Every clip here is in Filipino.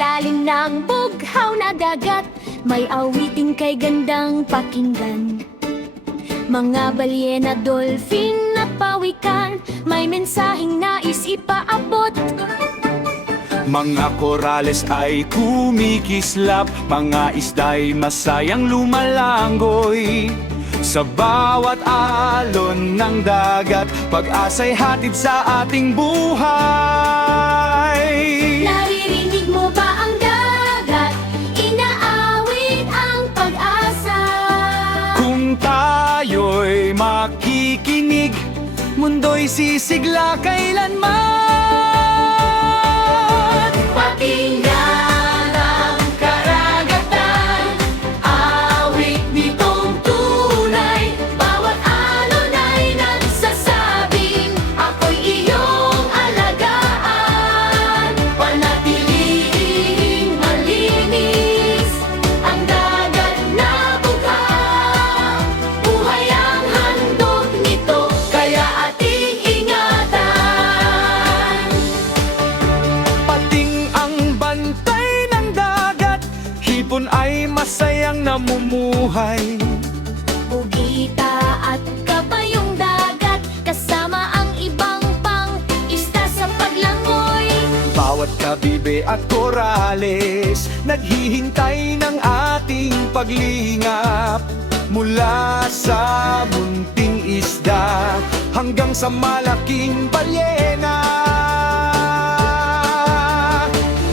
ilalim ng bughaw na dagat, may awitin kay gandang pakinggan. Mga balyena, dolphin na pawikan, may mensaheng nais ipaabot. Mga korales ay kumikislap, mga isda'y masayang lumalanggoy. Sa bawat alon ng dagat, pag-asa'y hatid sa ating buhay. Naririnig mo ba ang dagat? Inaawit ang pag-asa. Kung tayo'y makikinig, mundo'y sisigla kailanman. Pakinggan ang karagatan, awit nitong tunay. Bawat alon ay nagsasabing, ako'y iyong alagaan. Panatiling malinis ang dagat na bughaw. Buhay ang handog nito, kaya ating ingatan. Pating ang bantay ng dagat, hipon ay masayang namumuhay. Ugita at kabayong dagat, kasama ang ibang pang-isda sa paglangoy. Bawat kabibe at korales, naghihintay ng ating paglingap. Mula sa munting isda hanggang sa malaking balyena.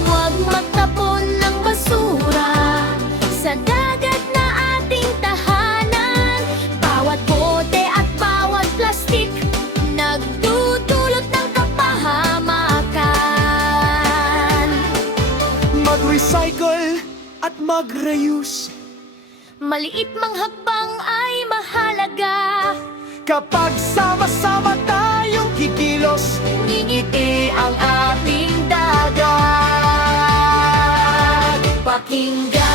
Huwag magtapon ng basura sa dagat na ating tahanan. Bawat bote at bawat plastik nagdudulot ng kapahamakan. Mag-recycle at mag-reuse Maliit mang hakbang ay mahalaga. kapag sama-sama tayong kikilos. Ngingiti ang ating dagat. Pakinggan